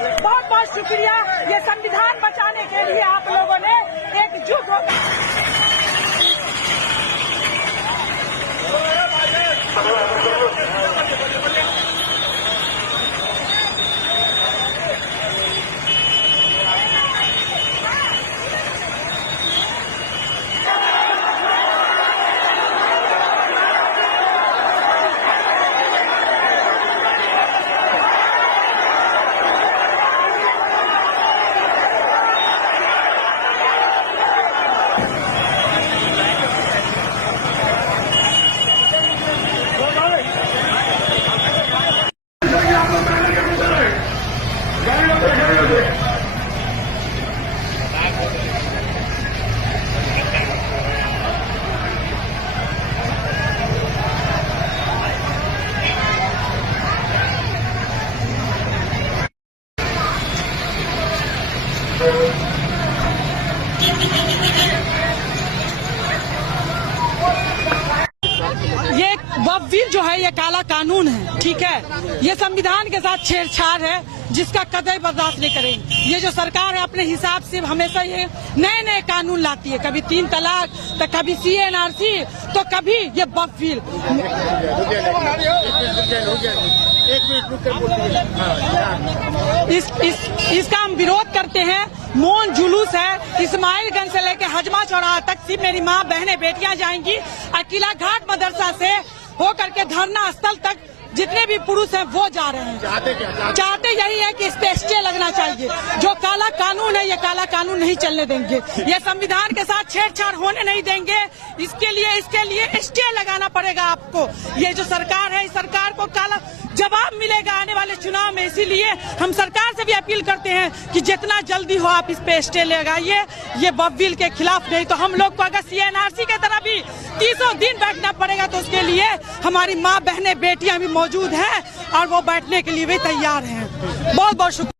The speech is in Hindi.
बहुत बहुत शुक्रिया। ये संविधान बचाने के लिए आप लोगों ने एकजुट होकर ये बब्बील जो है ये काला कानून है, ठीक है। ये संविधान के साथ छेड़छाड़ है जिसका कतई बर्दाश्त नहीं करेंगे। ये जो सरकार है अपने हिसाब से हमेशा ये नए नए कानून लाती है, कभी 3 तलाक तो कभी CNRC तो कभी ये बब्बील। इसका हम विरोध करते हैं। मौन जुलूस है, इस्माइलगंज से लेकर हजमा चौराहा तक सिर्फ मेरी माँ बहनें बेटियां जाएंगी। अकीला घाट मदरसा से होकर के धरना स्थल तक जितने भी पुरुष हैं वो जा रहे हैं। चाहते यही है कि इस पे स्टे लगना चाहिए। जो काला कानून है ये काला कानून नहीं चलने देंगे, ये संविधान के साथ छेड़छाड़ होने नहीं देंगे। इसके लिए स्टे लगाना पड़ेगा आपको। ये जो सरकार है इस सरकार को काला जवाब मिलेगा आने वाले चुनाव में। इसीलिए हम सरकार से भी अपील करते हैं कि जितना जल्दी हो आप इस पे स्टे लगाइए, ये बब्बील के खिलाफ। नहीं तो हम लोग को अगर CNRC के तरह भी 300 दिन बैठना पड़ेगा तो उसके लिए हमारी माँ बहनें बेटियां भी मौजूद हैं और वो बैठने के लिए भी तैयार हैं। बहुत बहुत शुक्रिया।